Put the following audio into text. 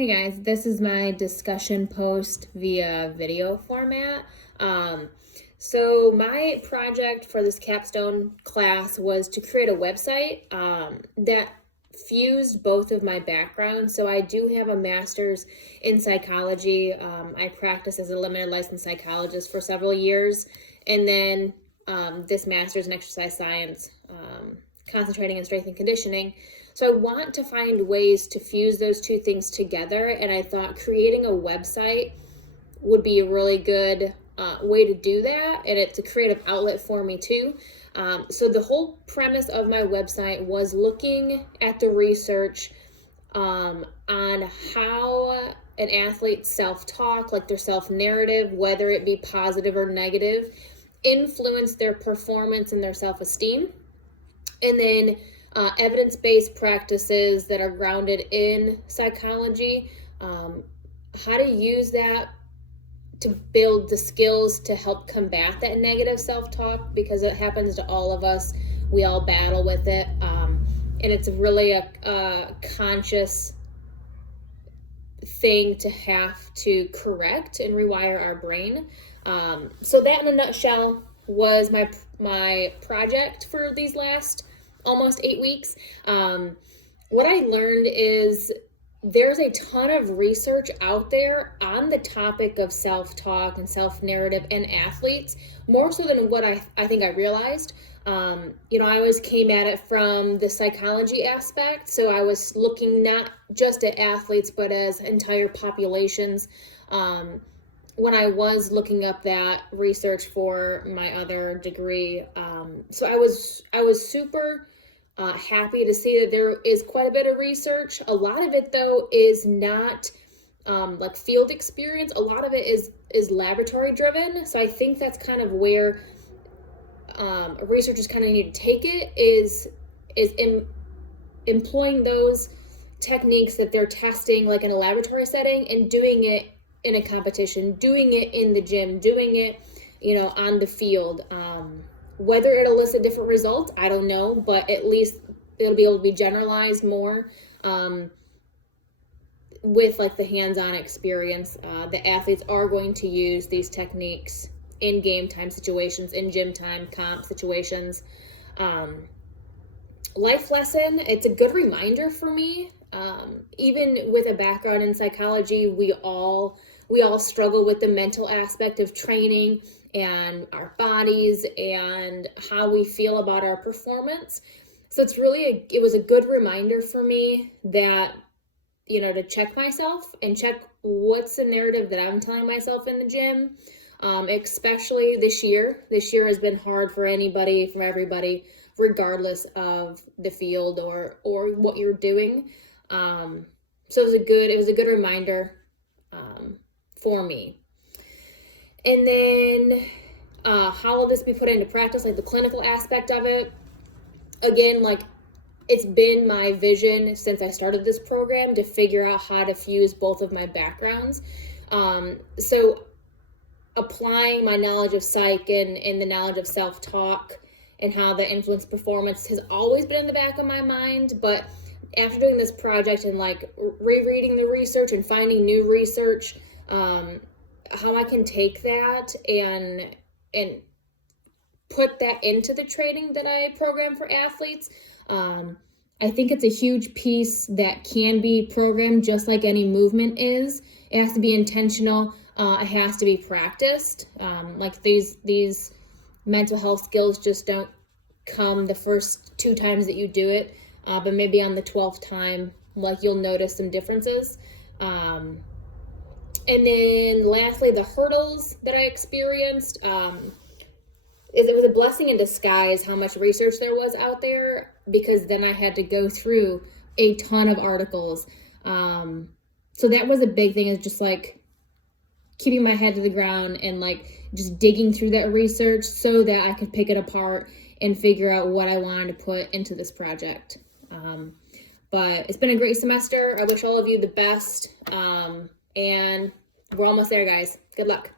Hey guys, this is my discussion post via video format. So my project for this capstone class was to create a website that fused both of my backgrounds. So I do have a master's in psychology. I practiced as a limited licensed psychologist for several years, and then this master's in exercise science, concentrating in strength and conditioning. So I want to find ways to fuse those two things together, and I thought creating a website would be a really good way to do that, and it's a creative outlet for me too. So the whole premise of my website was looking at the research on how an athlete's self-talk, like their self-narrative, whether it be positive or negative, influence their performance and their self-esteem. And then evidence-based practices that are grounded in psychology, how to use that to build the skills to help combat that negative self-talk, because it happens to all of us. We all battle with it, and it's really a conscious thing to have to correct and rewire our brain. So that in a nutshell was my project for these last almost 8 weeks. What I learned is there's a ton of research out there on the topic of self-talk and self-narrative in athletes, more so than what I think I realized. I always came at it from the psychology aspect, so I was looking not just at athletes, but as entire populations. When I was looking up that research for my other degree, so I was super happy to see that there is quite a bit of research. A lot of it, though, is not like field experience. A lot of it is laboratory driven. So I think that's kind of where researchers kind of need to take it, is employing those techniques that they're testing, like in a laboratory setting, and doing it in a competition, doing it in the gym, doing it, on the field. Whether it'll elicit different results, I don't know, but at least it'll be able to be generalized more with like the hands-on experience. The athletes are going to use these techniques in game time situations, in gym time, comp situations. Life lesson, it's a good reminder for me. Even with a background in psychology, we all struggle with the mental aspect of training and our bodies and how we feel about our performance. So it was a good reminder for me that, to check myself and check what's the narrative that I'm telling myself in the gym, especially this year. This year has been hard for anybody, for everybody, regardless of the field or what you're doing. So it was a good reminder for me. And then how will this be put into practice, like the clinical aspect of it? Again, like it's been my vision since I started this program to figure out how to fuse both of my backgrounds. So applying my knowledge of psych and the knowledge of self-talk and how that influence performance has always been in the back of my mind. But after doing this project and like rereading the research and finding new research, how I can take that and put that into the training that I program for athletes. I think it's a huge piece that can be programmed just like any movement is. It has to be intentional. It has to be practiced. Like these mental health skills just don't come the first 2 times that you do it, but maybe on the 12th time, like you'll notice some differences. And then lastly, the hurdles that I experienced, it was a blessing in disguise how much research there was out there, because then I had to go through a ton of articles. So that was a big thing, is just like keeping my head to the ground and like just digging through that research so that I could pick it apart and figure out what I wanted to put into this project. But it's been a great semester. I wish all of you the best. And we're almost there, guys. Good luck.